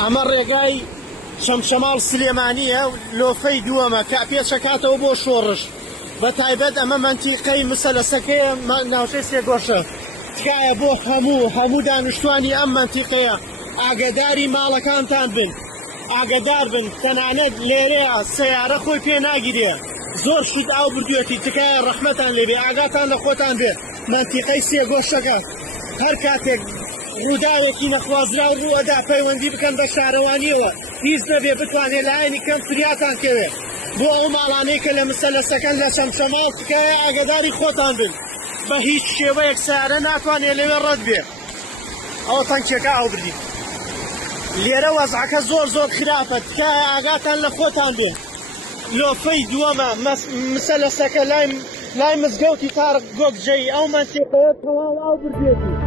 ئەمە ڕێگای شەمشەماڵ سلێمانیە لۆفەی دووەمە کە پێچەکاتەوە بۆ شۆڕش بە تایبەت ئەمە منتیقەی مسەلەسەکەیە ناوچەی سێگۆشە تکایە بۆ هەموو دانیشتوانی ئەم منتیقەیە ئاگاداری ماڵەکانتان بن ئاگادار بن تەنانەت لێرەیە سەیارە خۆی پێ ناگیرێ زۆر شت ئاو بردوێتی تکایە ڕەحمەتان لێبێ ئاگاتان لە خۆتان بێ منتیقەی سێگۆشەکە هەر کاتێک ڕووداوێکی نەخوازراو ڕووەدا پەیوەندی بکەن بە شارەوانیەوە هیچ نەبێ بتوانێت لایەنی کەم فریاتان کەوێ بۆ ئەو ماڵانەی کە لە مسەلەسەکەن لە شەمشەماڵ تکایە ئاگاداری خۆتان بن بە هیچ شێوەیەک سیارە ناتوانێت لەوێ ڕەت بێ ئەوە تەنکێکە ئاو بردی لێرە وەزعەکە زۆر خراپە تکایە ئاگاتان لە خۆتان بێ لۆفەی دووەمە مسەلەسەکە لای مزگەوتی تارق گۆگجەی ئەو منتیقەیە تەواو ئاو بردێتی